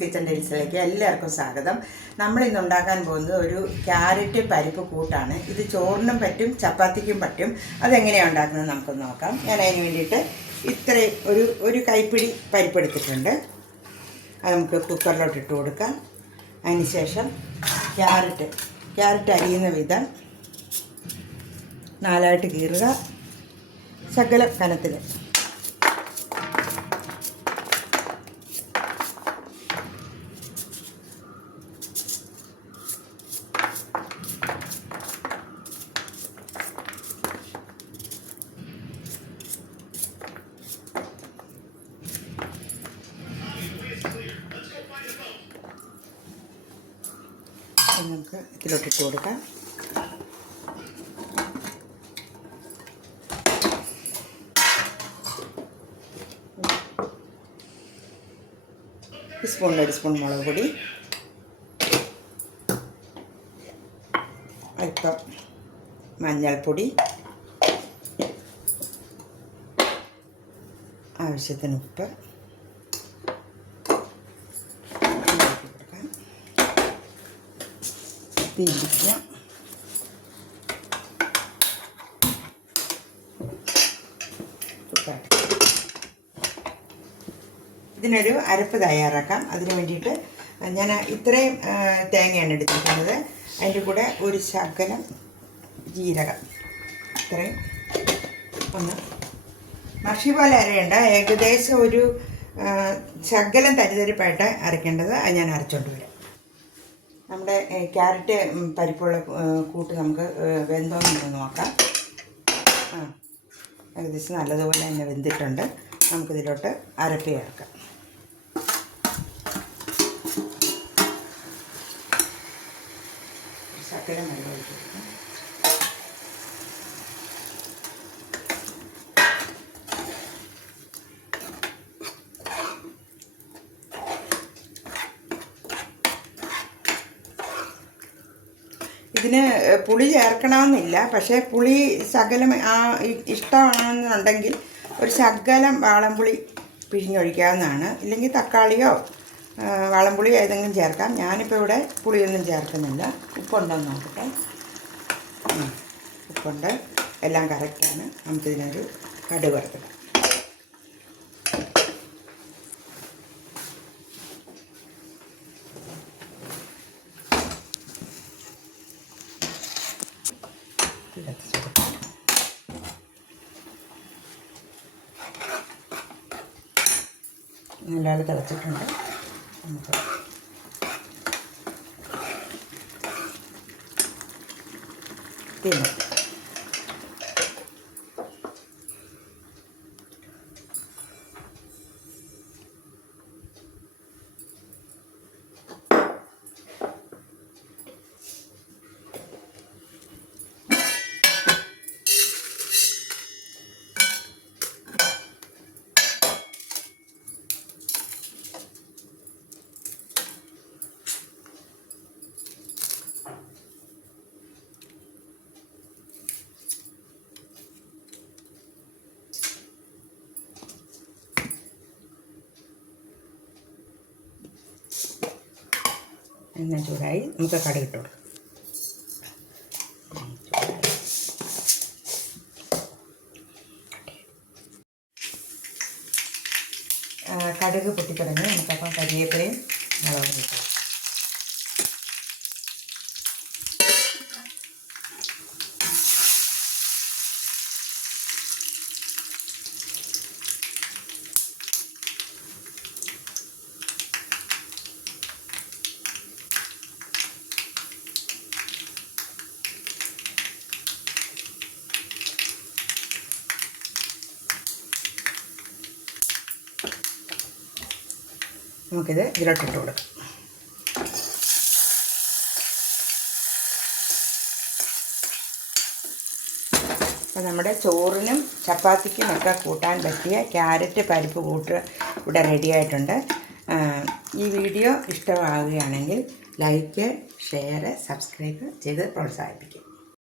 Kitchen ഡേയ്സിലേക്ക് എല്ലാവർക്കും സ്വാഗതം. നമ്മളിന്ന് ഉണ്ടാക്കാൻ പോകുന്നത് ഒരു ക്യാരറ്റ് പരിപ്പ് കൂട്ടാണ്. ഇത് ചോറിനും പറ്റും, ചപ്പാത്തിക്കും പറ്റും. അതെങ്ങനെയാണ് ഉണ്ടാക്കുന്നത് നമുക്കൊന്ന് നോക്കാം. ഞാൻ അതിന് വേണ്ടിയിട്ട് ഇത്രയും ഒരു കൈപ്പിടി പരിപ്പ് എടുത്തിട്ടുണ്ട്. അത് നമുക്ക് കുക്കറിലോട്ട് ഇട്ട് കൊടുക്കാം. അതിനുശേഷം ക്യാരറ്റ് അരിയുന്ന വിധം 4 കീറുക, ശകല കനത്തിൽ. നമുക്ക് ഇതിലോട്ടിട്ട് കൊടുക്കാം. ഒരു സ്പൂൺ മുളക് പൊടി, അല്പം മഞ്ഞൾപ്പൊടി, ആവശ്യത്തിന് ഉപ്പ്, തിരിക്കാം. ഇതിനൊരു അരപ്പ് തയ്യാറാക്കാം. അതിന് വേണ്ടിയിട്ട് ഞാൻ ഇത്രയും തേങ്ങയാണ് എടുത്തിരിക്കുന്നത്. അതിൻ്റെ കൂടെ ഒരു ശകലം ജീരകം, ഇത്രയും ഒന്ന് മഷി പോലെ അരയേണ്ട, ഏകദേശം ഒരു ശകലം തരിതരിപ്പായിട്ട് അരയ്ക്കേണ്ടത്. അത് ഞാൻ അരച്ചുകൊണ്ട് വരാം. നമ്മുടെ ക്യാരറ്റ് പരിപ്പുള്ള കൂട്ട് നമുക്ക് വെന്തോന്ന് നോക്കാം. ഏകദേശം നല്ലതുപോലെ തന്നെ വെന്തിട്ടുണ്ട്. നമുക്കിതിലോട്ട് അരപ്പ് ചേർക്കാം. ശകലം വെള്ളം ഒഴിച്ച് കൊടുക്കാം. ഇതിന് പുളി ചേർക്കണമെന്നില്ല, പക്ഷേ പുളി ശകലം ഇഷ്ടമാണെന്നുണ്ടെങ്കിൽ ഒരു ശകലം വാളംപുളി പിഴിഞ്ഞൊഴിക്കാവുന്നതാണ്. ഇല്ലെങ്കിൽ തക്കാളിയോ വാളംപുളിയോ ഏതെങ്കിലും ചേർക്കാം. ഞാനിപ്പോൾ ഇവിടെ പുളിയൊന്നും ചേർക്കുന്നില്ല. ഉപ്പുണ്ടോയെന്ന് നോക്കട്ടെ. ഉപ്പുണ്ട്, എല്ലാം കറക്റ്റാണ്. നമുക്കിതിനൊരു കടുക് വറുത്തിടാം. നല്ലപോലെ തിളച്ചിട്ടുണ്ട്. നമുക്ക് തിന്നു. എണ്ണ ചൂടായി, നമുക്ക് കടുക് ഇട്ട് കൊടുക്കാം. കടുക് പൊട്ടിത്തുടങ്ങി. നമുക്കപ്പം കരിവേപ്പിലയും മുളകും ഇട്ടു. നമുക്കിത് ഇതിലോട്ടിട്ട് കൊടുക്കാം. അപ്പോൾ നമ്മുടെ ചോറിനും ചപ്പാത്തിക്കും ഒക്കെ കൂട്ടാൻ പറ്റിയ ക്യാരറ്റ് പരിപ്പ് കൂട്ട് ഇവിടെ റെഡി ആയിട്ടുണ്ട്. ഈ വീഡിയോ ഇഷ്ടമാവുകയാണെങ്കിൽ ലൈക്ക്, ഷെയർ, സബ്സ്ക്രൈബ് ചെയ്ത് പ്രോത്സാഹിപ്പിക്കും.